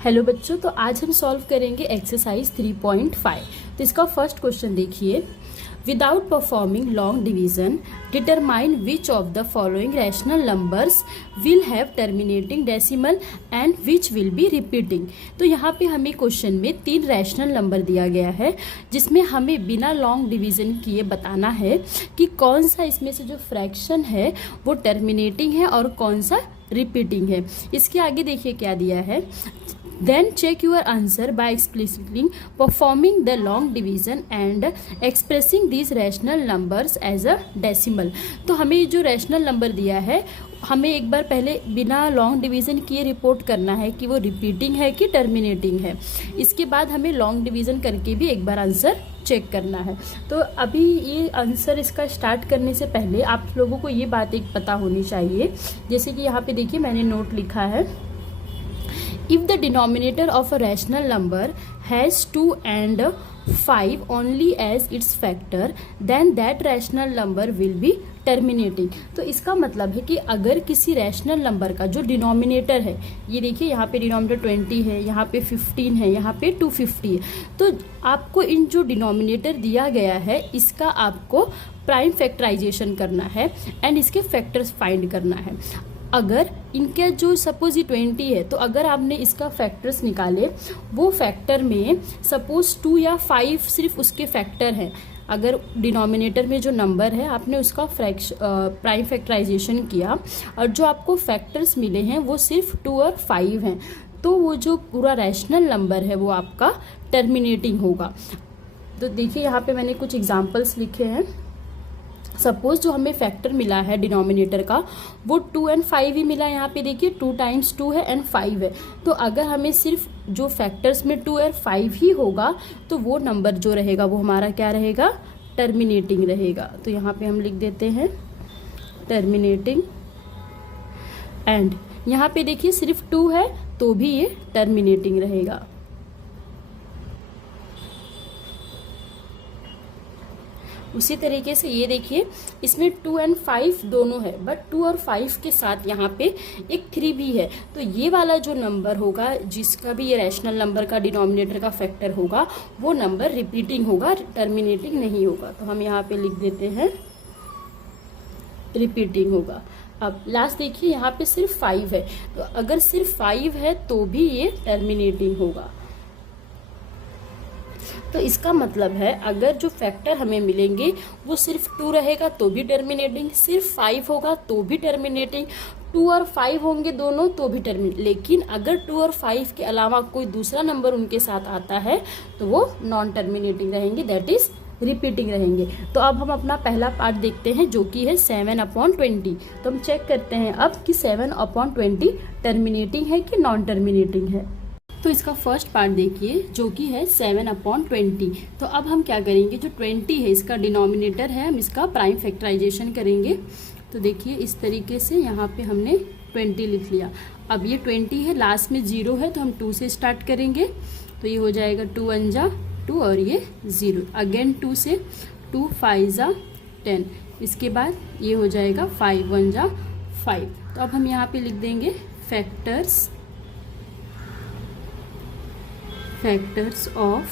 Hello बच्चों, तो आज हम सॉल्व करेंगे एक्सरसाइज 3.5। तो इसका फर्स्ट क्वेश्चन देखिए, without performing long division determine which of the following rational numbers will have terminating decimal and which will be repeating. तो यहाँ पे हमें क्वेश्चन में 3 रैशनल नंबर दिया गया है, जिसमें हमें बिना लॉन्ग डिवीजन किए बताना है कि कौन सा इसमें से जो फ्रैक्शन है वो टर्मिनेटिंग है और कौन सा रिपीटिंग है। इसके आगे देखिए क्या दिया है, then check your answer by explicitly performing the long division and expressing these rational numbers as a decimal। तो हमें जो रैशनल नंबर दिया है, हमें एक बार पहले बिना लॉन्ग डिवीज़न किए रिपोर्ट करना है कि वो रिपीटिंग है कि टर्मिनेटिंग है। इसके बाद हमें लॉन्ग डिवीज़न करके भी एक बार आंसर चेक करना है। तो अभी ये आंसर इसका स्टार्ट करने से पहले आप लोगों को ये बात एक पता होनी चाहिए, जैसे कि यहाँ पे देखिए मैंने नोट लिखा है, if the denominator of a rational number has 2 and 5 only as its factor, then that rational number will be terminating। तो इसका मतलब है कि अगर किसी रैशनल नंबर का जो डिनोमिनेटर है, ये देखिए यहाँ पे डिनोमिनेटर 20 है, यहाँ पे 15 है, यहाँ पे 250 है, तो आपको इन जो डिनोमिनेटर दिया गया है इसका आपको प्राइम फैक्टराइजेशन करना है एंड इसके फैक्टर्स फाइंड करना है। अगर इनका जो सपोज ये 20 है, तो अगर आपने इसका फैक्टर्स निकाले, वो फैक्टर में सपोज 2 या 5 सिर्फ उसके फैक्टर हैं। अगर डिनोमिनेटर में जो नंबर है आपने उसका प्राइम फैक्टराइजेशन किया और जो आपको फैक्टर्स मिले हैं वो सिर्फ 2 और 5 हैं, तो वो जो पूरा रैशनल नंबर है वो आपका टर्मिनेटिंग होगा। तो देखिए यहाँ पे मैंने कुछ एग्जांपल्स लिखे हैं। सपोज जो हमें फैक्टर मिला है डिनोमिनेटर का वो 2 और 5 ही मिला है। यहाँ पे देखिए 2 टाइम्स 2 है एंड 5 है, तो अगर हमें सिर्फ जो फैक्टर्स में 2 और 5 ही होगा तो वो नंबर जो रहेगा वो हमारा क्या रहेगा, टर्मिनेटिंग रहेगा। तो यहाँ पे हम लिख देते हैं टर्मिनेटिंग। एंड यहाँ पे देखिए सिर्फ 2 है तो भी ये टर्मिनेटिंग रहेगा। उसी तरीके से ये देखिए इसमें 2 और 5 दोनों है, बट 2 और 5 के साथ यहाँ पे एक 3 भी है, तो ये वाला जो नंबर होगा जिसका भी ये रैशनल नंबर का डिनोमिनेटर का फैक्टर होगा वो नंबर रिपीटिंग होगा, टर्मिनेटिंग नहीं होगा। तो हम यहाँ पे लिख देते हैं रिपीटिंग होगा। अब लास्ट देखिए यहाँ पे सिर्फ 5 है, तो अगर सिर्फ 5 है तो भी ये टर्मिनेटिंग होगा। तो इसका मतलब है अगर जो फैक्टर हमें मिलेंगे वो सिर्फ 2 रहेगा तो भी टर्मिनेटिंग, सिर्फ 5 होगा तो भी टर्मिनेटिंग, 2 और 5 होंगे दोनों तो भी टर्मिनेटिंग। लेकिन अगर 2 और 5 के अलावा कोई दूसरा नंबर उनके साथ आता है तो वो नॉन टर्मिनेटिंग रहेंगे, दैट इज रिपीटिंग रहेंगे। तो अब हम अपना पहला पार्ट देखते हैं जो कि है 7/20। तो हम चेक करते हैं अब कि 7/20 टर्मिनेटिंग है कि नॉन टर्मिनेटिंग है। तो इसका फर्स्ट पार्ट देखिए जो कि है 7/20। तो अब हम क्या करेंगे, जो 20 है इसका डिनोमिनेटर है, हम इसका प्राइम फैक्टराइजेशन करेंगे। तो देखिए इस तरीके से यहाँ पे हमने 20 लिख लिया। अब ये 20 है, लास्ट में 0 है तो हम 2 से स्टार्ट करेंगे, तो ये हो जाएगा 2 1 जा 2 और ये 0, अगेन 2 से 2 5 जा 10, इसके बाद ये हो जाएगा 5 1 जा 5। तो अब हम यहाँ पे लिख देंगे फैक्टर्स ऑफ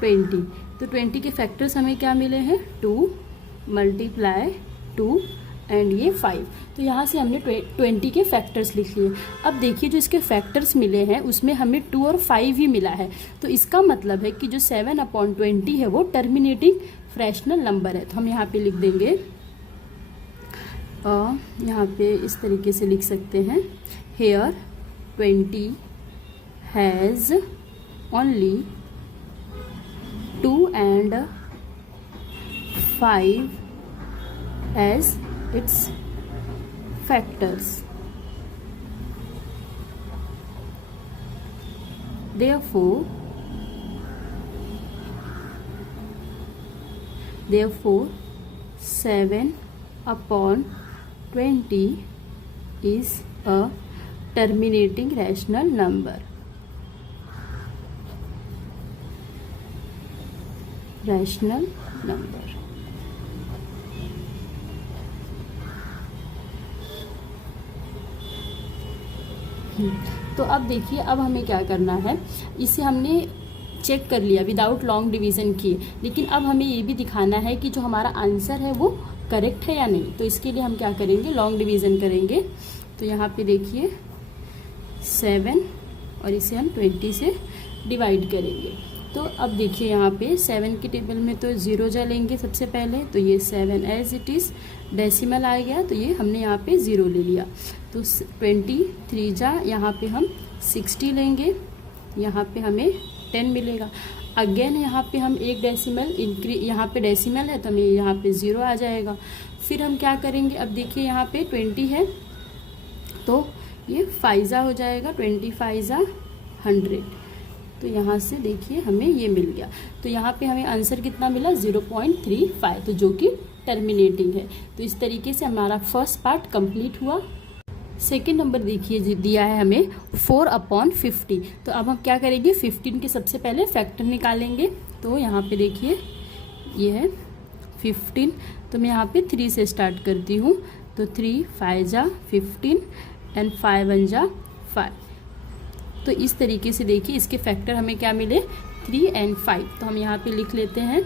20। तो 20 के फैक्टर्स हमें क्या मिले हैं, 2 × 2 एंड ये 5। तो यहाँ से हमने 20 के फैक्टर्स लिख लिए। अब देखिए जो इसके फैक्टर्स मिले हैं उसमें हमें 2 और 5 ही मिला है, तो इसका मतलब है कि जो 7/20 है वो टर्मिनेटिंग फ्रैक्शनल नंबर है। तो हम यहाँ पे लिख देंगे, यहाँ पे इस तरीके से लिख सकते हैं, hair 20 has only 2 and 5 as its factors, therefore 7/20 is a terminating rational number। Rational number. तो अब देखिए, अब हमें क्या करना है, इसे हमने चेक कर लिया विदाउट लॉन्ग डिवीज़न किए, लेकिन अब हमें ये भी दिखाना है कि जो हमारा आंसर है वो करेक्ट है या नहीं। तो इसके लिए हम क्या करेंगे, लॉन्ग डिवीज़न करेंगे। तो यहाँ पे देखिए 7 और इसे हम 20 से डिवाइड करेंगे। तो अब देखिए यहाँ पे 7 के टेबल में तो 0 जा लेंगे सबसे पहले, तो ये 7 एज इट इज़, डेसिमल आ गया तो ये हमने यहाँ पे 0 ले लिया। तो 23 जा, यहाँ पे हम 60 लेंगे, यहाँ पे हमें 10 मिलेगा। अगेन यहाँ पे हम एक डेसिमल यहाँ पे डेसिमल है तो हमें यहाँ पे 0 आ जाएगा। फिर हम क्या करेंगे, अब देखिए यहाँ पे 20 है तो ये 5 जा हो जाएगा, 25 जा 100। तो यहाँ से देखिए हमें ये मिल गया। तो यहाँ पे हमें आंसर कितना मिला, 0.35, तो जो कि टर्मिनेटिंग है। तो इस तरीके से हमारा फर्स्ट पार्ट कंप्लीट हुआ। सेकेंड नंबर देखिए दिया है हमें 4/50। तो अब हम क्या करेंगे, 15 के सबसे पहले फैक्टर निकालेंगे। तो यहाँ पे देखिए ये है 15, तो मैं यहाँ पे 3 से स्टार्ट करती हूँ। तो 3 5 जा 15 एंड 5 1 जा 5। तो इस तरीके से देखिए इसके फैक्टर हमें क्या मिले, 3 एंड 5। तो हम यहाँ पे लिख लेते हैं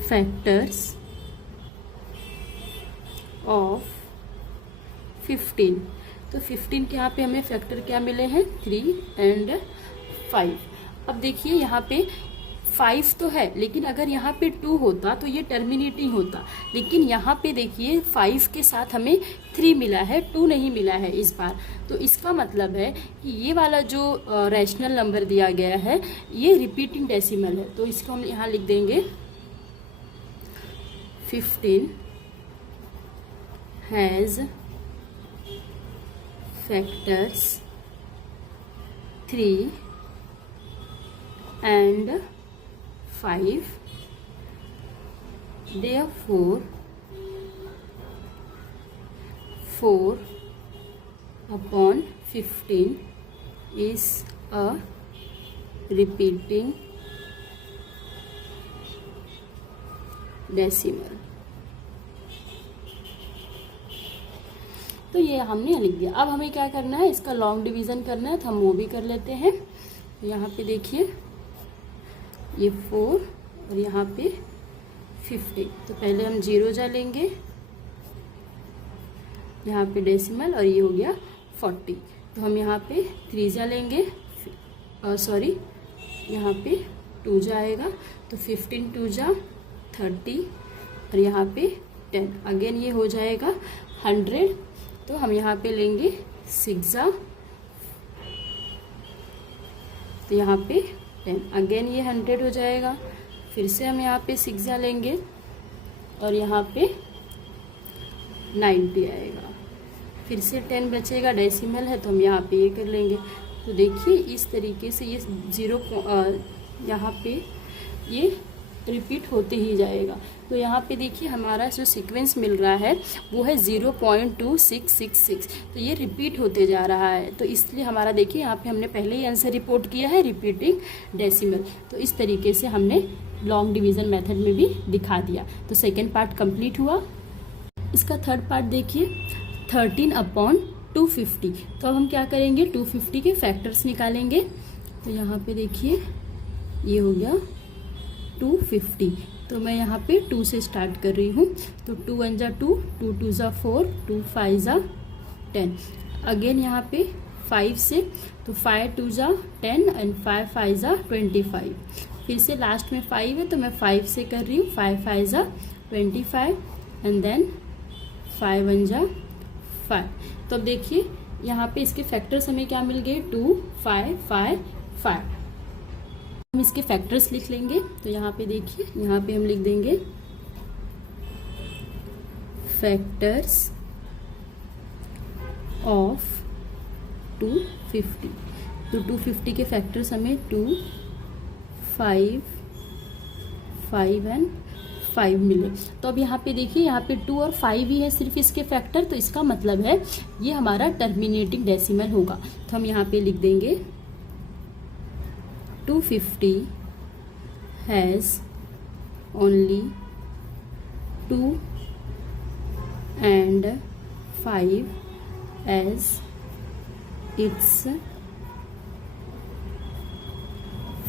फैक्टर्स ऑफ 15। तो 15 के यहाँ पे हमें फैक्टर क्या मिले हैं, 3 एंड 5। अब देखिए यहाँ पे 5 तो है, लेकिन अगर यहाँ पे 2 होता तो ये टर्मिनेटिंग होता, लेकिन यहाँ पे देखिए 5 के साथ हमें 3 मिला है, 2 नहीं मिला है इस बार। तो इसका मतलब है कि ये वाला जो रैशनल नंबर दिया गया है ये रिपीटिंग डेसिमल है। तो इसको हम यहाँ लिख देंगे 15 has factors 3 and 5, therefore 4/15 is a repeating decimal। तो ये हमने लिख दिया। अब हमें क्या करना है, इसका लॉन्ग डिवीज़न करना है, तो हम वो भी कर लेते हैं। तो यहाँ पे देखिए ये 4 और यहाँ पे 50। तो पहले हम 0 जा लेंगे, यहाँ पे डेसिमल, और ये हो गया 40। तो हम यहाँ पे 3 जा लेंगे, सॉरी यहाँ पे 2 जाएगा, तो 15 2 जा 30 और यहाँ पे 10। अगेन ये हो जाएगा 100। तो हम यहाँ पे लेंगे 6 जा, तो यहाँ पे 10। अगेन ये 100 हो जाएगा। फिर से हम यहाँ पे 6 जा लेंगे और यहाँ पे 90 आएगा। फिर से 10 बचेगा, डेसिमल है तो हम यहाँ पे ये कर लेंगे। तो देखिए इस तरीके से ये 0 यहाँ पे ये रिपीट होते ही जाएगा। तो यहाँ पे देखिए हमारा जो सीक्वेंस मिल रहा है वो है 0.2666। तो ये रिपीट होते जा रहा है। तो इसलिए हमारा देखिए यहाँ पे हमने पहले ही आंसर रिपोर्ट किया है, रिपीटिंग डेसिमल। तो इस तरीके से हमने लॉन्ग डिवीज़न मेथड में भी दिखा दिया। तो सेकेंड पार्ट कंप्लीट हुआ। इसका थर्ड पार्ट देखिए 13/250। तो अब हम क्या करेंगे, 250 के फैक्टर्स निकालेंगे। तो यहाँ पे देखिए ये हो गया 250। तो मैं यहाँ पे 2 से स्टार्ट कर रही हूँ। तो 2 1 जा 2, 2 2 जा 4, 2 5 जा 10। अगेन यहाँ पे 5 से, तो 5 2 जा 10 एंड 5 5 जा 25। फिर से लास्ट में 5 है तो मैं 5 से कर रही हूँ, 5 5 जा 25 एंड देन 5 1 जा 5। तो अब देखिए यहाँ पे इसके फैक्टर्स हमें क्या मिल गए, 2 5 5 5। हम इसके फैक्टर्स लिख लेंगे। तो यहाँ पे देखिए यहाँ पे हम लिख देंगे फैक्टर्स ऑफ 250। तो 250 के फैक्टर्स हमें 2 5 5 एंड 5 मिले। तो अब यहाँ पे देखिए यहाँ पे 2 और 5 ही है सिर्फ इसके फैक्टर। तो इसका मतलब है ये हमारा टर्मिनेटिंग डेसिमल होगा। तो हम यहाँ पे लिख देंगे 250 has only 2 and 5 as its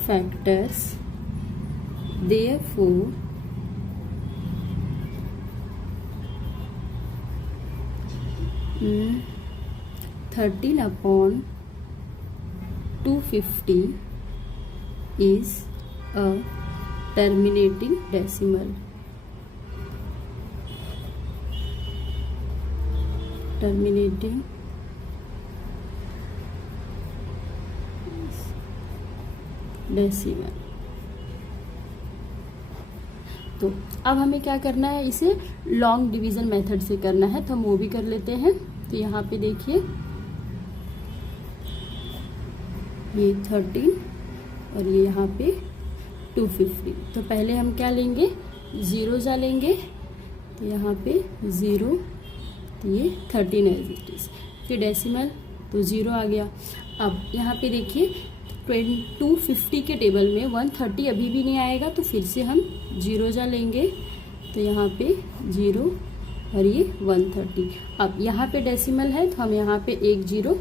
factors, therefore 13/250 is a terminating decimal. Terminating decimal. तो अब हमें क्या करना है, इसे लॉन्ग डिवीजन मेथड से करना है, तो हम वो भी कर लेते हैं। तो यहाँ पे देखिए ये 13 और ये यहाँ पे 250। तो पहले हम क्या लेंगे, जीरोजा लेंगे। तो यहाँ पे 0, तो ये 13 एज इट इज, फिर डेसिमल तो 0 आ गया। अब यहाँ पे देखिए 250 के टेबल में 130 अभी भी नहीं आएगा, तो फिर से हम जीरोजा लेंगे। तो यहाँ पे 0 और ये 130। अब यहाँ पे डेसिमल है, तो हम यहाँ पे एक जीरो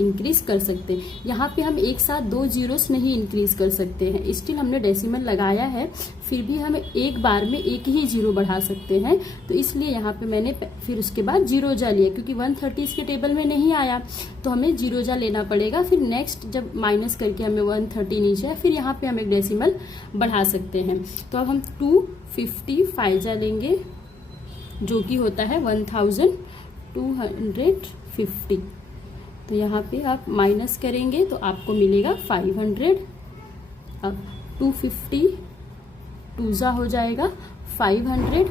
इंक्रीज कर सकते हैं। यहाँ पे हम एक साथ 2 जीरोस नहीं इंक्रीज कर सकते हैं, स्टिल हमने डेसिमल लगाया है, फिर भी हम एक बार में एक ही जीरो बढ़ा सकते हैं। तो इसलिए यहाँ पे मैंने फिर उसके बाद जीरोजा लिया, क्योंकि 130 इसके टेबल में नहीं आया, तो हमें जीरोजा लेना पड़ेगा। फिर नेक्स्ट जब माइनस करके हमें 130 नीचे है, फिर यहाँ पे हम एक डेसिमल बढ़ा सकते हैं। तो अब हम 255 लेंगे, जो कि होता है 1250। तो यहाँ पे आप माइनस करेंगे तो आपको मिलेगा 500। अब 250 टूजा हो जाएगा 500,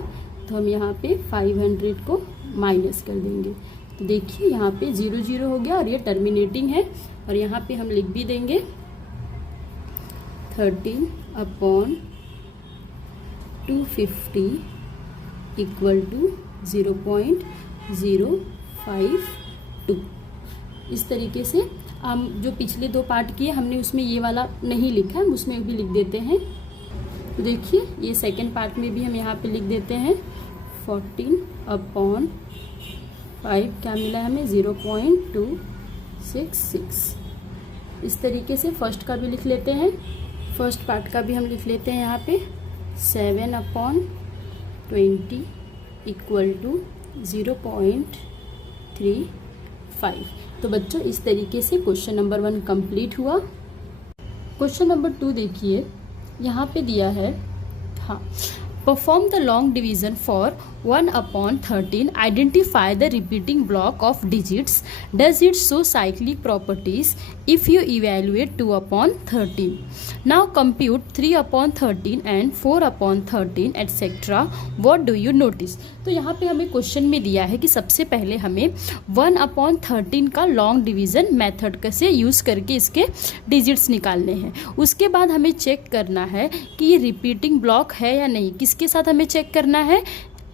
तो हम यहाँ पे 500 को माइनस कर देंगे। तो देखिए यहाँ पे 0 0 हो गया और ये टर्मिनेटिंग है। और यहाँ पे हम लिख भी देंगे 13/250 इक्वल टू 0.052। इस तरीके से हम जो पिछले 2 पार्ट किए हमने उसमें ये वाला नहीं लिखा है, हम उसमें भी लिख देते हैं। तो देखिए ये सेकंड पार्ट में भी हम यहाँ पे लिख देते हैं 14/5 क्या मिला हमें 0.266। इस तरीके से फर्स्ट का भी लिख लेते हैं, फर्स्ट पार्ट का भी हम लिख लेते हैं यहाँ पे 7/20 इक्वल टू 0.35। तो बच्चों इस तरीके से क्वेश्चन नंबर 1 कंप्लीट हुआ। क्वेश्चन नंबर 2 देखिए, यहाँ पे दिया है, हाँ, perform the long division for 1/13, identify the repeating block of digits, does it show cyclic properties if you evaluate 2/13. Now compute 3/13 and 4/13 etc. What do you notice? तो यहाँ पे हमें क्वेश्चन में दिया है कि सबसे पहले हमें 1/13 का लॉन्ग डिवीजन मेथड से यूज़ करके इसके डिजिट्स निकालने हैं। उसके बाद हमें चेक करना है कि ये रिपीटिंग ब्लॉक है या नहीं। किसके साथ हमें चेक करना है,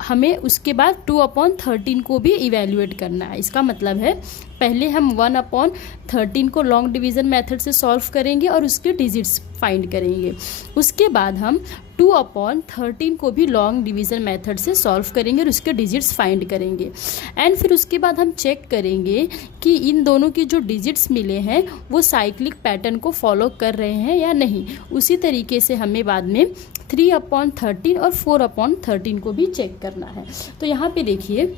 हमें उसके बाद 2/13 को भी इवेल्युएट करना है। इसका मतलब है पहले हम 1/13 को लॉन्ग डिवीज़न मेथड से सॉल्व करेंगे और उसके डिजिट्स फाइंड करेंगे। उसके बाद हम 2/13 को भी लॉन्ग डिवीज़न मेथड से सॉल्व करेंगे और उसके डिजिट्स फाइंड करेंगे। एंड फिर उसके बाद हम चेक करेंगे कि इन दोनों की जो डिजिट्स मिले हैं वो साइक्लिक पैटर्न को फॉलो कर रहे हैं या नहीं। उसी तरीके से हमें बाद में 3/13 और 4/13 को भी चेक करना है। तो यहाँ पे देखिए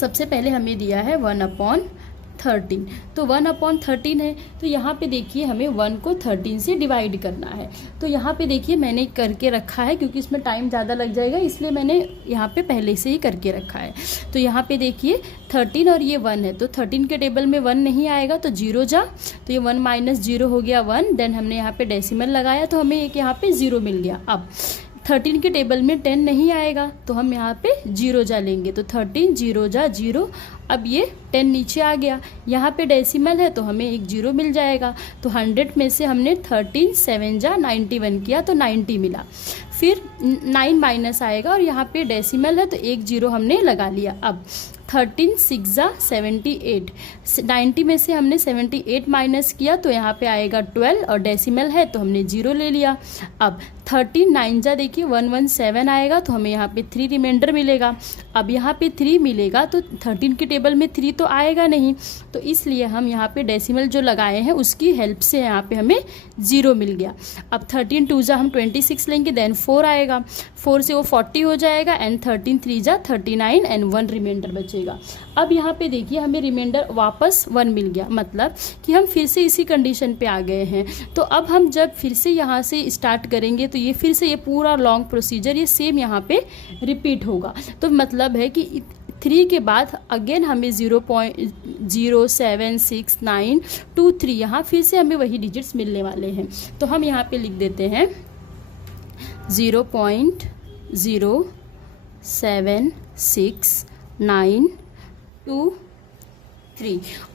सबसे पहले हमें दिया है 1/13, तो 1/13 है, तो यहाँ पे देखिए हमें 1 को 13 से डिवाइड करना है। तो यहाँ पे देखिए मैंने करके रखा है, क्योंकि इसमें टाइम ज़्यादा लग जाएगा इसलिए मैंने यहाँ पे पहले से ही करके रखा है। तो यहाँ पे देखिए 13 और ये 1 है, तो 13 के टेबल में 1 नहीं आएगा तो 0 जा, तो ये 1 - 0 हो गया 1। देन हमने यहाँ पे डेसिमल लगाया तो हमें एक यहाँ पे 0 मिल गया। अब 13 के टेबल में 10 नहीं आएगा तो हम यहाँ पे 0 जा लेंगे, तो 13 0 जा 0। अब ये 10 नीचे आ गया, यहाँ पे डेसिमल है तो हमें एक 0 मिल जाएगा। तो 100 में से हमने 13 7 जा 91 किया तो 90 मिला। फिर 9 माइनस आएगा और यहाँ पे डेसिमल है तो एक 0 हमने लगा लिया। अब 13 6 78, 90 में से हमने 78 माइनस किया तो यहाँ पे आएगा 12 और डेसिमल है तो हमने 0 ले लिया। अब 13 9 जा देखिए 117 आएगा तो हमें यहाँ पे 3 रिमाइंडर मिलेगा। अब यहाँ पे 3 मिलेगा तो 13 के टेबल में 3 तो आएगा नहीं, तो इसलिए हम यहाँ पे डेसिमल जो लगाए हैं उसकी हेल्प से यहाँ पे हमें 0 मिल गया। अब 13 2 जा हम 26 लेंगे, देन 4 आएगा, 4 से वो 40 हो जाएगा एंड 13 3 जा 39 एंड 1 रिमाइंडर बचेगा। अब यहाँ पे देखिए हमें रिमाइंडर वापस 1 मिल गया, मतलब कि हम फिर से इसी कंडीशन पे आ गए हैं। तो अब हम जब फिर से यहाँ से स्टार्ट करेंगे तो ये फिर से ये पूरा लॉन्ग प्रोसीजर ये सेम यहाँ पे रिपीट होगा। तो मतलब है कि 3 के बाद अगेन हमें 0.076923 यहाँ फिर से हमें वही डिजिट्स मिलने वाले हैं। तो हम यहाँ पे लिख देते हैं 0.07692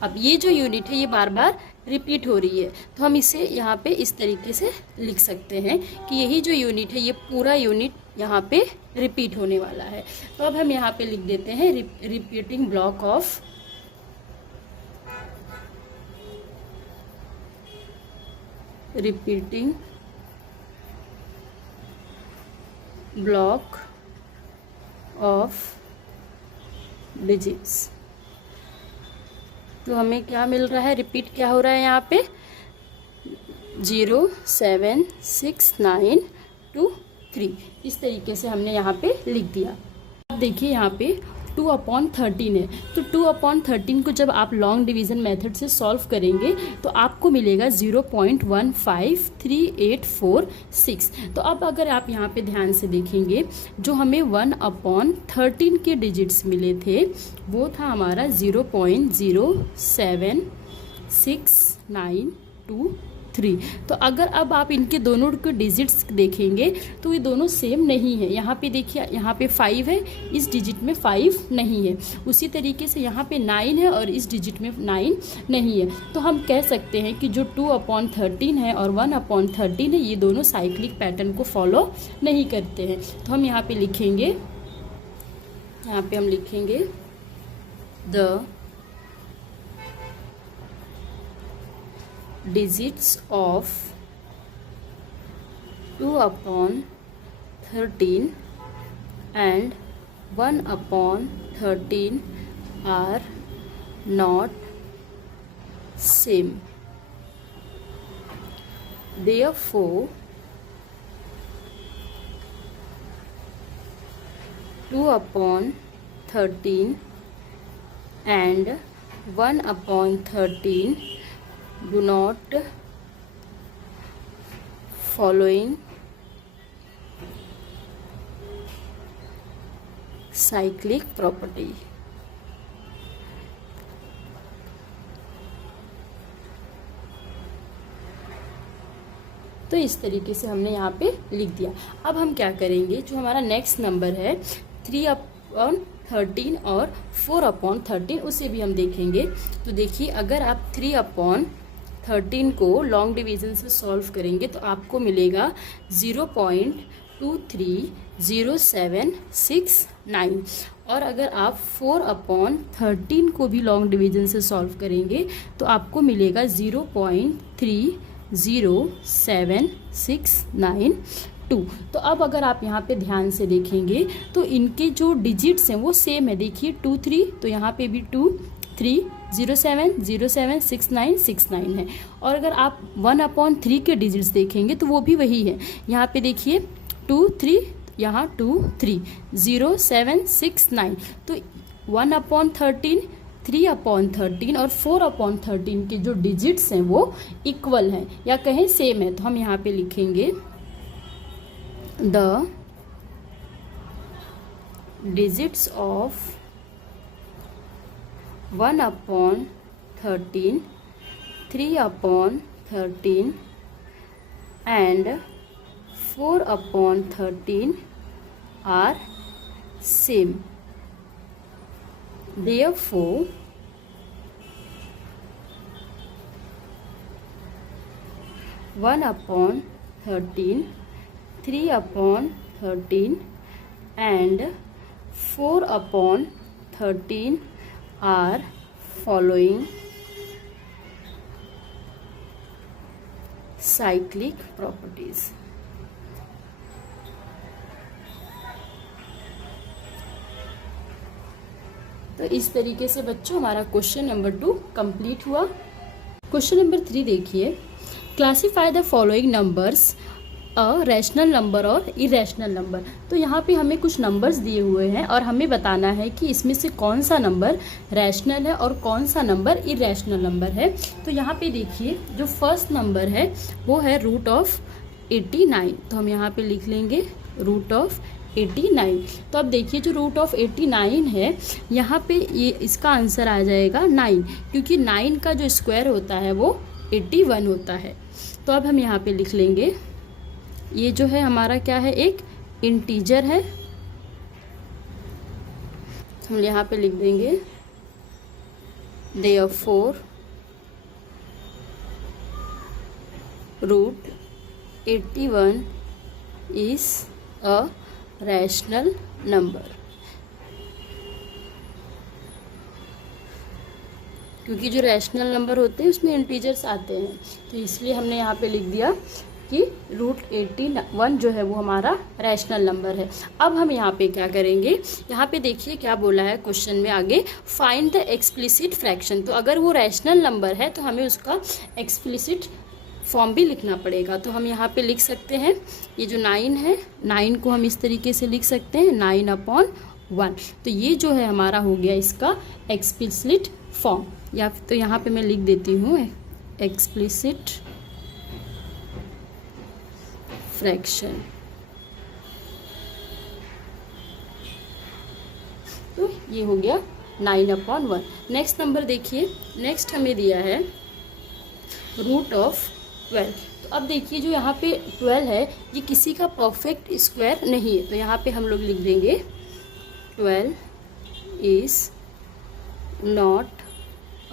अब ये जो यूनिट है ये बार बार रिपीट हो रही है, तो हम इसे यहाँ पे इस तरीके से लिख सकते हैं कि यही जो यूनिट है ये पूरा यूनिट यहाँ पे रिपीट होने वाला है। तो अब हम यहाँ पे लिख देते हैं रिपीटिंग ब्लॉक ऑफ डिजिट्स। तो हमें क्या मिल रहा है, रिपीट क्या हो रहा है यहाँ पे 0.76923 इस तरीके से हमने यहाँ पे लिख दिया। अब देखिए यहाँ पे 2/13 है, तो 2/13 को जब आप लॉन्ग डिवीज़न मेथड से सॉल्व करेंगे तो आपको मिलेगा 0.15386। तो अब अगर आप यहाँ पे ध्यान से देखेंगे जो हमें 1/13 के डिजिट्स मिले थे वो था हमारा 0.07692 3। तो अगर अब आप इनके दोनों के डिजिट्स देखेंगे तो ये दोनों सेम नहीं है। यहाँ पे देखिए यहाँ पे 5 है, इस डिजिट में 5 नहीं है। उसी तरीके से यहाँ पे 9 है और इस डिजिट में 9 नहीं है। तो हम कह सकते हैं कि जो 2/13 है और 1/13 है ये दोनों साइक्लिक पैटर्न को फॉलो नहीं करते हैं। तो हम यहाँ पे लिखेंगे, यहाँ पे हम लिखेंगे the digits of 2/13 and 1/13 are not same. Therefore, 2/13 and 1/13 do not following cyclic property. तो इस तरीके से हमने यहाँ पे लिख दिया। अब हम क्या करेंगे, जो हमारा नेक्स्ट नंबर है 3/13 और 4/13 उसे भी हम देखेंगे। तो देखिए अगर आप 3/13 को लॉन्ग डिवीज़न से सॉल्व करेंगे तो आपको मिलेगा 0.23076 और अगर आप 4/13 को भी लॉन्ग डिवीज़न से सॉल्व करेंगे तो आपको मिलेगा 0.30762। तो अब अगर आप यहाँ पे ध्यान से देखेंगे तो इनके जो डिजिट्स हैं वो सेम है। देखिए 2 3 तो यहाँ पे भी 2 3 07 07 69 69 है। और अगर आप 1/3 के डिजिट्स देखेंगे तो वो भी वही है। यहाँ पे देखिए 2 3 यहाँ 2 3 07 69। तो 1/13 3/13 और 4/13 के जो डिजिट्स हैं वो इक्वल हैं या कहें सेम है। तो हम यहाँ पे लिखेंगे the digits of 1/13 3/13 and 4/13 are same. Therefore, 1/13 3/13 and 4/13 13 are following cyclic properties. तो इस तरीके से बच्चों हमारा क्वेश्चन नंबर 2 कंप्लीट हुआ। क्वेश्चन नंबर 3 देखिए, classify the following numbers a rational number और इरेशनल नंबर। तो यहाँ पे हमें कुछ नंबर्स दिए हुए हैं और हमें बताना है कि इसमें से कौन सा नंबर रैशनल है और कौन सा नंबर इरेशनल नंबर है। तो यहाँ पे देखिए जो फर्स्ट नंबर है वो है रूट ऑफ 89। तो हम यहाँ पे लिख लेंगे रूट ऑफ 89। तो अब देखिए जो रूट ऑफ 89 है यहाँ पे ये इसका आंसर आ जाएगा 9, क्योंकि 9 का जो स्क्वायर होता है वो 81 होता है। तो अब हम यहाँ पे लिख लेंगे, ये जो है हमारा क्या है, एक इंटीजर है। हम यहाँ पे लिख देंगे therefore root 81 is a rational number. क्योंकि जो रैशनल नंबर होते हैं उसमें इंटीजर्स आते हैं, तो इसलिए हमने यहाँ पे लिख दिया कि रूट 81 जो है वो हमारा रैशनल नंबर है। अब हम यहाँ पे क्या करेंगे, यहाँ पे देखिए क्या बोला है क्वेश्चन में आगे, फाइंड द एक्सप्लिसिट फ्रैक्शन। तो अगर वो रैशनल नंबर है तो हमें उसका एक्सप्लिसिट फॉर्म भी लिखना पड़ेगा। तो हम यहाँ पे लिख सकते हैं, ये जो 9 है, 9 को हम इस तरीके से लिख सकते हैं 9/1। तो ये जो है हमारा हो गया इसका एक्सप्लिसिट फॉर्म। या तो यहाँ पे मैं लिख देती हूँ एक्सप्लिसिट फ्रैक्शन। तो ये हो गया 9/1। नेक्स्ट नंबर देखिए, नेक्स्ट हमें दिया है रूट ऑफ 12। तो अब देखिए जो यहाँ पे 12 है ये किसी का परफेक्ट स्क्वायर नहीं है, तो यहाँ पे हम लोग लिख देंगे 12 is not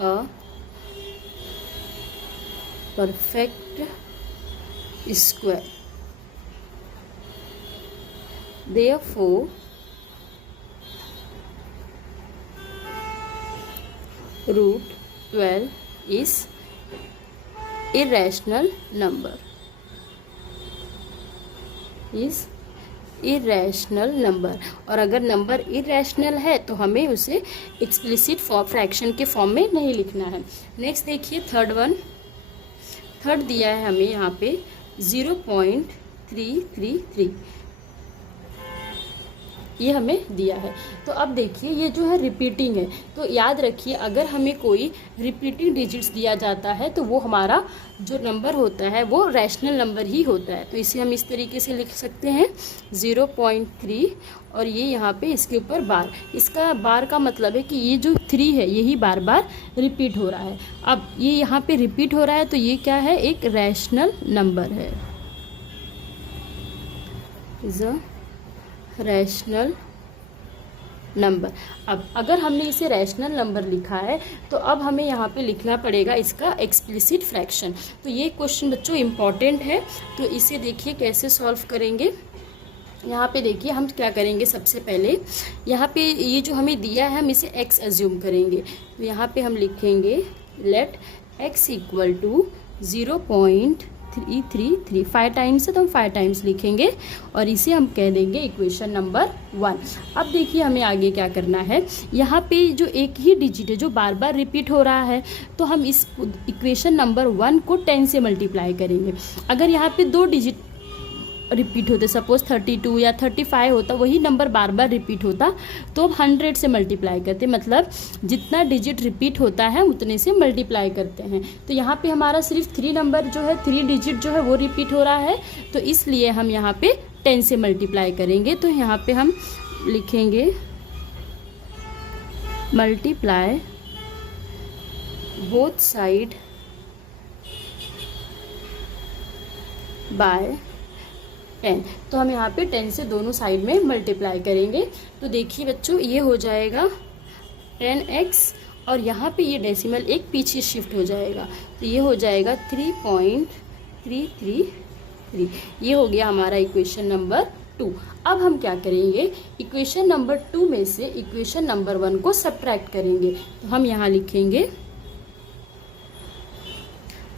a perfect square, therefore root 12 is irrational number, is irrational number. और अगर नंबर इरेशनल है तो हमें उसे एक्सप्लिसिट फ्रैक्शन के फॉर्म में नहीं लिखना है। नेक्स्ट देखिए थर्ड दिया है हमें यहाँ पे 0.333, ये हमें दिया है। तो अब देखिए ये जो है रिपीटिंग है, तो याद रखिए अगर हमें कोई रिपीटिंग डिजिट्स दिया जाता है तो वो हमारा जो नंबर होता है वो रैशनल नंबर ही होता है। तो इसे हम इस तरीके से लिख सकते हैं 0.3 और ये यहाँ पे इसके ऊपर बार। इसका बार का मतलब है कि ये जो 3 है यही बार बार रिपीट हो रहा है। अब ये यहाँ पे रिपीट हो रहा है तो ये क्या है, एक रैशनल नंबर है, इज अ रैशनल नंबर। अब अगर हमने इसे रैशनल नंबर लिखा है तो अब हमें यहाँ पे लिखना पड़ेगा इसका एक्सप्लिसिट फ्रैक्शन। तो ये क्वेश्चन बच्चों इम्पॉर्टेंट है, तो इसे देखिए कैसे सॉल्व करेंगे। यहाँ पे देखिए हम क्या करेंगे, सबसे पहले यहाँ पे ये जो हमें दिया है हम इसे x एज्यूम करेंगे। तो यहाँ पे हम लिखेंगे let x equal to 0.333, 5 times है तो हम 5 टाइम्स लिखेंगे और इसे हम कह देंगे इक्वेशन नंबर 1। अब देखिए हमें आगे क्या करना है, यहाँ पे जो एक ही डिजिट है जो बार बार रिपीट हो रहा है तो हम इस इक्वेशन नंबर 1 को 10 से मल्टीप्लाई करेंगे। अगर यहाँ पे 2 डिजिट रिपीट होते, सपोज 32 या 35 होता, वही नंबर बार बार रिपीट होता तो अब 100 से मल्टीप्लाई करते, मतलब जितना डिजिट रिपीट होता है उतने से मल्टीप्लाई करते हैं। तो यहाँ पे हमारा सिर्फ 3 नंबर जो है 3 डिजिट जो है वो रिपीट हो रहा है, तो इसलिए हम यहाँ पे 10 से मल्टीप्लाई करेंगे। तो यहाँ पे हम लिखेंगे मल्टीप्लाई बोथ साइड बाय 10। तो हम यहाँ पे 10 से दोनों साइड में मल्टीप्लाई करेंगे। तो देखिए बच्चों ये हो जाएगा 10x और यहाँ पे ये डेसिमल एक पीछे शिफ्ट हो जाएगा, तो ये हो जाएगा 3.333। ये हो गया हमारा इक्वेशन नंबर 2। अब हम क्या करेंगे, इक्वेशन नंबर 2 में से इक्वेशन नंबर 1 को सब्ट्रैक्ट करेंगे। तो हम यहाँ लिखेंगे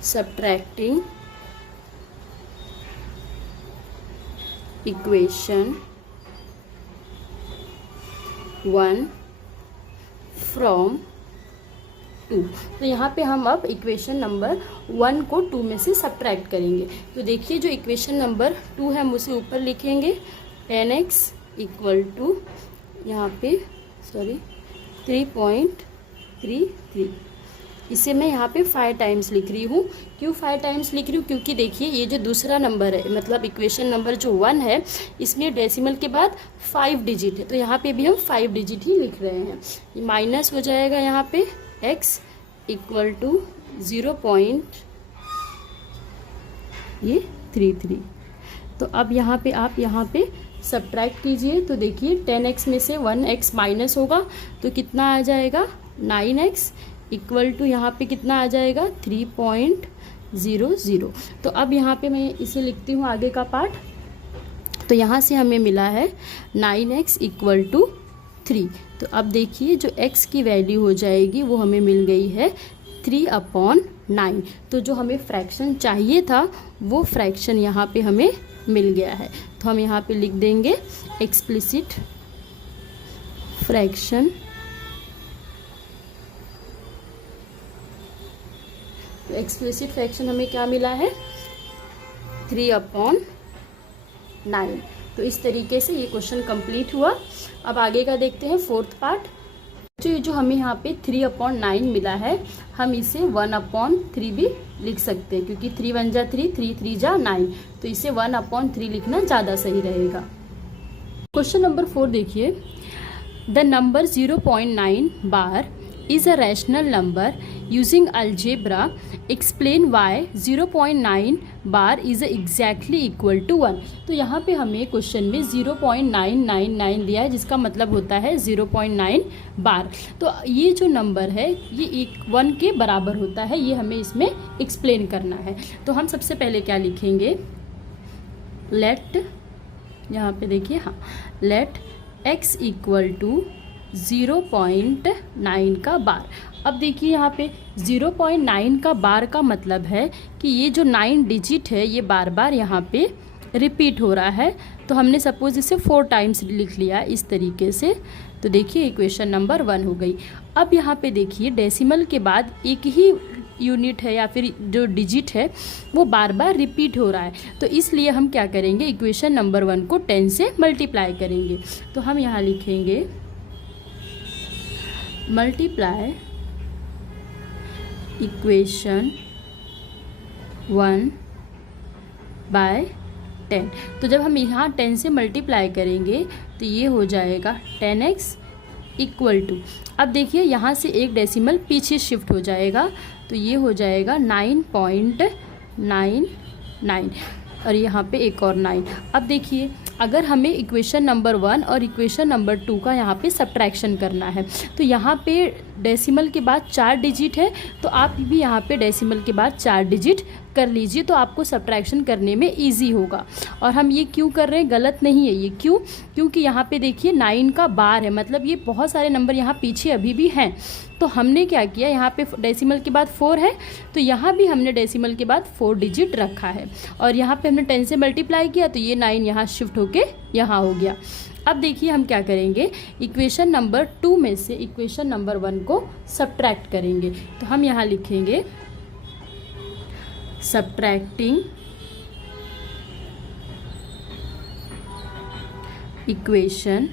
सब्ट्रैक्टिंग इक्वेशन 1 फ्रॉम 2। तो यहाँ पे हम अब इक्वेशन नंबर 1 को 2 में से सब्ट्रैक्ट करेंगे। तो देखिए जो इक्वेशन नंबर 2 है हम उसे ऊपर लिखेंगे 10x इक्वल टू यहाँ पे 3.33। इसे मैं यहाँ पे 5 टाइम्स लिख रही हूँ। क्यों 5 टाइम्स लिख रही हूँ, क्योंकि देखिए ये जो दूसरा नंबर है, मतलब इक्वेशन नंबर जो 1 है, इसमें डेसिमल के बाद 5 डिजिट है, तो यहाँ पे भी हम 5 डिजिट ही लिख रहे हैं। ये माइनस हो जाएगा यहाँ पे x इक्वल टू 0.33। तो अब यहाँ पे आप यहाँ पे सब्ट्रैक्ट कीजिए। तो देखिए 10x में से 1x माइनस होगा तो कितना आ जाएगा 9x इक्वल टू यहाँ पे कितना आ जाएगा 3.00। तो अब यहाँ पे मैं इसे लिखती हूँ आगे का पार्ट। तो यहाँ से हमें मिला है 9x इक्वल टू 3। तो अब देखिए जो x की वैल्यू हो जाएगी वो हमें मिल गई है 3/9। तो जो हमें फ्रैक्शन चाहिए था वो फ्रैक्शन यहाँ पे हमें मिल गया है। तो हम यहाँ पे लिख देंगे एक्सप्लिसिट फ्रैक्शन। तो एक्सप्लिसिट फ्रैक्शन हमें क्या मिला है 3/9। तो इस तरीके से ये क्वेश्चन कंप्लीट हुआ। अब आगे का देखते हैं फोर्थ पार्ट। जो हमें यहाँ पे 3/9 मिला है, हम इसे 1/3 भी लिख सकते हैं, क्योंकि 3 1 जा 3, 3 3 जा 9, तो इसे 1/3 लिखना ज़्यादा सही रहेगा। क्वेश्चन नंबर 4 देखिए, the number 0.9 bar is a rational number using algebra. Explain why 0.9 bar is exactly equal to 1। तो यहाँ पे हमें क्वेश्चन में 0.999 दिया है, जिसका मतलब होता है 0.9 बार। तो ये जो नंबर है ये 1 के बराबर होता है, ये हमें इसमें एक्सप्लेन करना है। तो हम सबसे पहले क्या लिखेंगे, लेट, यहाँ पे देखिए, हाँ, लेट x इक्वल टू 0.9 का बार। अब देखिए यहाँ पे 0.9 का बार का मतलब है कि ये जो 9 डिजिट है ये बार बार यहाँ पे रिपीट हो रहा है। तो हमने सपोज इसे 4 टाइम्स लिख लिया इस तरीके से। तो देखिए इक्वेशन नंबर 1 हो गई। अब यहाँ पे देखिए डेसिमल के बाद एक ही यूनिट है या फिर जो डिजिट है वो बार बार रिपीट हो रहा है, तो इसलिए हम क्या करेंगे, इक्वेशन नंबर 1 को 10 से मल्टीप्लाई करेंगे। तो हम यहाँ लिखेंगे मल्टीप्लाई इक्वेशन 1 बाय 10। तो जब हम यहाँ 10 से मल्टीप्लाई करेंगे तो ये हो जाएगा 10x इक्वल टू, अब देखिए यहाँ से एक डेसिमल पीछे शिफ्ट हो जाएगा तो ये हो जाएगा 9.99 और यहाँ पे एक और 9। अब देखिए अगर हमें इक्वेशन नंबर 1 और इक्वेशन नंबर 2 का यहाँ पे सब्ट्रैक्शन करना है, तो यहाँ पे डेसिमल के बाद 4 डिजिट है, तो आप भी यहाँ पे डेसिमल के बाद 4 डिजिट कर लीजिए, तो आपको सब्ट्रैक्शन करने में इजी होगा। और हम ये क्यों कर रहे हैं, गलत नहीं है ये, क्यों, क्योंकि यहाँ पे देखिए 9 का बार है, मतलब ये बहुत सारे नंबर यहाँ पीछे अभी भी हैं। तो हमने क्या किया, यहाँ पे डेसिमल के बाद 4 है तो यहाँ भी हमने डेसिमल के बाद 4 डिजिट रखा है, और यहाँ पे हमने 10 से मल्टीप्लाई किया तो ये 9 यहाँ शिफ्ट होके यहाँ हो गया। अब देखिए हम क्या करेंगे, इक्वेशन नंबर 2 में से इक्वेशन नंबर 1 को सब्ट्रैक्ट करेंगे। तो हम यहाँ लिखेंगे सब्ट्रैक्टिंग इक्वेशन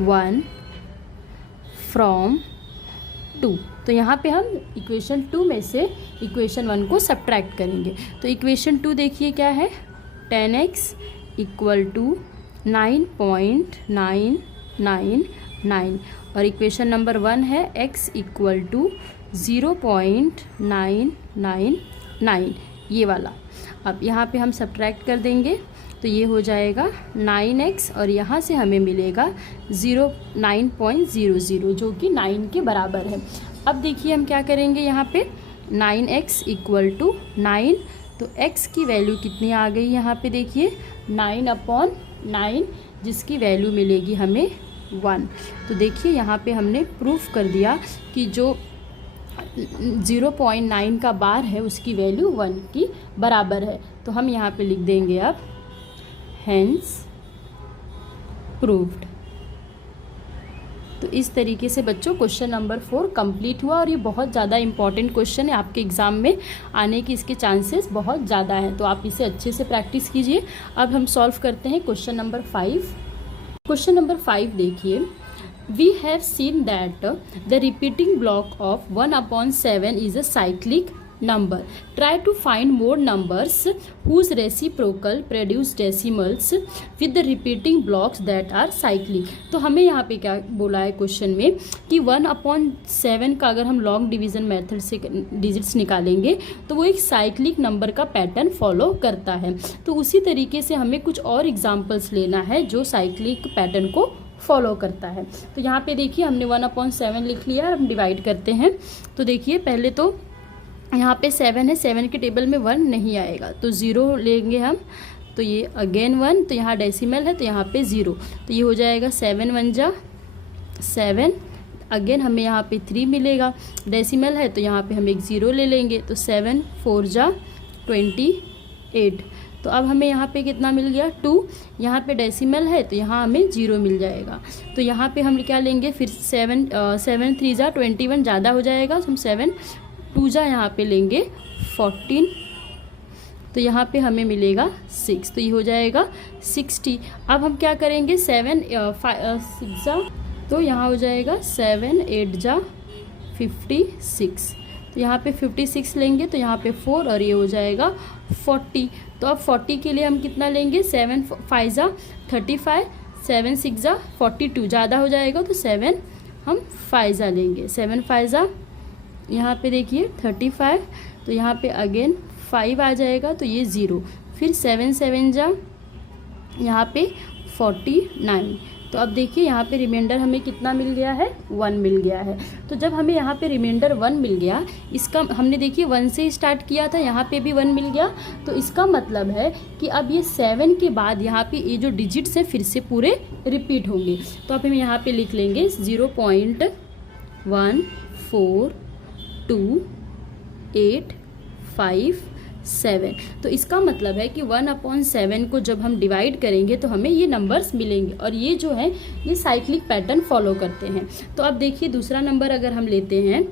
1 फ्रॉम 2। तो यहाँ पे हम इक्वेशन 2 में से इक्वेशन 1 को सब्ट्रैक्ट करेंगे। तो इक्वेशन 2 देखिए क्या है, 10x इक्वल टू 9.999 और इक्वेशन नंबर 1 है x इक्वल टू 0.999, ये वाला। अब यहाँ पे हम सब्ट्रैक्ट कर देंगे तो ये हो जाएगा 9x और यहाँ से हमें मिलेगा 9.00 जो कि 9 के बराबर है। अब देखिए हम क्या करेंगे, यहाँ पे 9x इक्वल टू 9, तो x की वैल्यू कितनी आ गई यहाँ पे देखिए 9/9, जिसकी वैल्यू मिलेगी हमें 1। तो देखिए यहाँ पे हमने प्रूफ कर दिया कि जो 0.9 का बार है उसकी वैल्यू 1 की बराबर है। तो हम यहाँ पे लिख देंगे अब हेंस प्रूव्ड। तो इस तरीके से बच्चों क्वेश्चन नंबर 4 कंप्लीट हुआ और ये बहुत ज़्यादा इंपॉर्टेंट क्वेश्चन है, आपके एग्ज़ाम में आने की इसके चांसेस बहुत ज़्यादा हैं, तो आप इसे अच्छे से प्रैक्टिस कीजिए। अब हम सॉल्व करते हैं क्वेश्चन नंबर 5। क्वेश्चन नंबर 5 देखिए, we have seen that the repeating block of 1/7 is a cyclic number. Try to find more numbers whose reciprocal produce decimals with the repeating blocks that are cyclic. तो हमें यहाँ पे क्या बोला है question में कि 1/7 का अगर हम लॉन्ग डिवीज़न मेथड से डिजिट्स निकालेंगे तो वो एक साइक्लिक नंबर का पैटर्न फॉलो करता है। तो उसी तरीके से हमें कुछ और एग्जाम्पल्स लेना है जो साइक्लिक पैटर्न को फॉलो करता है। तो यहाँ पे देखिए हमने 1/7 लिख लिया, हम डिवाइड करते हैं। तो देखिए पहले तो यहाँ पे 7 है, 7 के टेबल में 1 नहीं आएगा तो 0 लेंगे हम, तो ये अगेन 1, तो यहाँ डेसिमल है तो यहाँ पे 0, तो ये हो जाएगा 7 1 जा 7। अगेन हमें यहाँ पे 3 मिलेगा, डेसिमल है तो यहाँ पे हम एक 0 ले लेंगे, तो 7 4 जा 28। तो अब हमें यहाँ पे कितना मिल गया 2, यहाँ पे डेसिमल है तो यहाँ हमें 0 मिल जाएगा। तो यहाँ पे हम क्या लेंगे फिर 7 3 जा 21 ज़्यादा हो जाएगा, तो हम 7 2 जा यहाँ पे लेंगे 14, तो यहाँ पे हमें मिलेगा 6, तो ये हो जाएगा 60। अब हम क्या करेंगे 7 6 जा, तो यहाँ हो जाएगा 7 8 जा 56, तो यहाँ पे 56 लेंगे तो यहाँ पे 4 और ये हो जाएगा 40। तो अब 40 के लिए हम कितना लेंगे 7 5 जा 35, 7 6 जा 42 ज़्यादा हो जाएगा तो 7 हम 5 जा लेंगे, 7 5 जा यहाँ पे देखिए 35, तो यहाँ पे अगेन 5 आ जाएगा तो ये 0, फिर 7 7 जा यहाँ पे 49। तो अब देखिए यहाँ पे रिमाइंडर हमें कितना मिल गया है 1 मिल गया है। तो जब हमें यहाँ पे रिमाइंडर 1 मिल गया, इसका हमने देखिए 1 से स्टार्ट किया था, यहाँ पे भी 1 मिल गया, तो इसका मतलब है कि अब ये 7 के बाद यहाँ पे ये जो डिजिट्स हैं फिर से पूरे रिपीट होंगे। तो अब हम यहाँ पे लिख लेंगे 0.1428557। तो इसका मतलब है कि 1/7 को जब हम डिवाइड करेंगे तो हमें ये नंबर्स मिलेंगे और ये जो है ये साइक्लिक पैटर्न फॉलो करते हैं। तो अब देखिए दूसरा नंबर अगर हम लेते हैं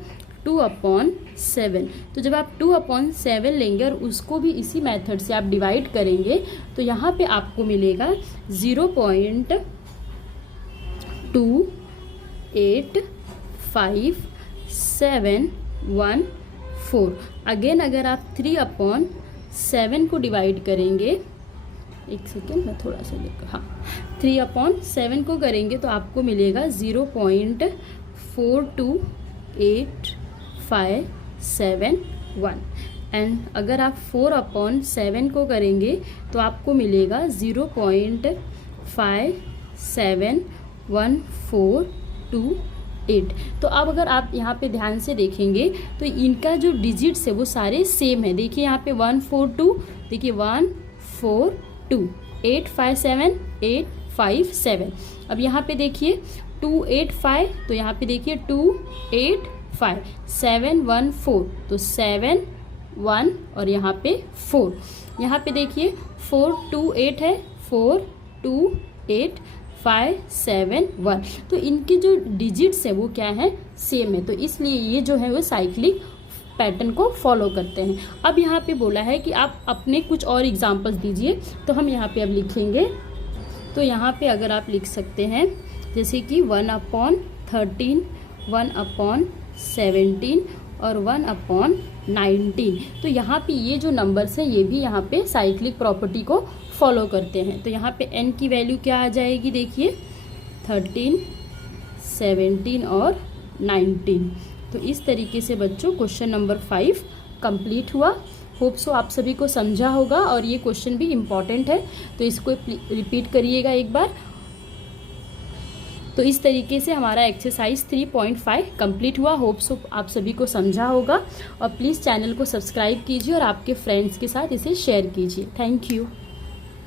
2/7, तो जब आप 2/7 लेंगे और उसको भी इसी मेथड से आप डिवाइड करेंगे तो यहाँ पे आपको मिलेगा 0.28571 अगेन अगर आप 3/7 को डिवाइड करेंगे, एक सेकेंड मैं थोड़ा सा देखो, हाँ 3/7 को करेंगे तो आपको मिलेगा 0.42851 एंड अगर आप 4/7 को करेंगे तो आपको मिलेगा 0.571428। तो अब अगर आप यहाँ पे ध्यान से देखेंगे तो इनका जो डिजिट्स है वो सारे सेम है। देखिए यहाँ पे 142, देखिए 142 857 857। अब यहाँ पे देखिए 285, तो यहाँ पे देखिए 285 714, तो 7 1 और यहाँ पे 4। यहाँ पे देखिए 428 है, 428 571। तो इनके जो डिजिट्स है वो क्या है सेम है, तो इसलिए ये जो है वो साइक्लिक पैटर्न को फॉलो करते हैं। अब यहाँ पे बोला है कि आप अपने कुछ और एग्जांपल्स दीजिए, तो हम यहाँ पे अब लिखेंगे। तो यहाँ पे अगर आप लिख सकते हैं जैसे कि 1/13, 1/17 और 1/19। तो यहाँ पे ये जो नंबर्स हैं ये भी यहाँ पे साइक्लिक प्रॉपर्टी को फॉलो करते हैं। तो यहाँ पे n की वैल्यू क्या आ जाएगी, देखिए 13, 17 और 19। तो इस तरीके से बच्चों क्वेश्चन नंबर 5 कंप्लीट हुआ। होप सो आप सभी को समझा होगा और ये क्वेश्चन भी इम्पॉर्टेंट है, तो इसको रिपीट करिएगा एक बार। तो इस तरीके से हमारा एक्सरसाइज 3.5 कंप्लीट हुआ। होप सो आप सभी को समझा होगा, और प्लीज़ चैनल को सब्सक्राइब कीजिए और आपके फ्रेंड्स के साथ इसे शेयर कीजिए। Thank you.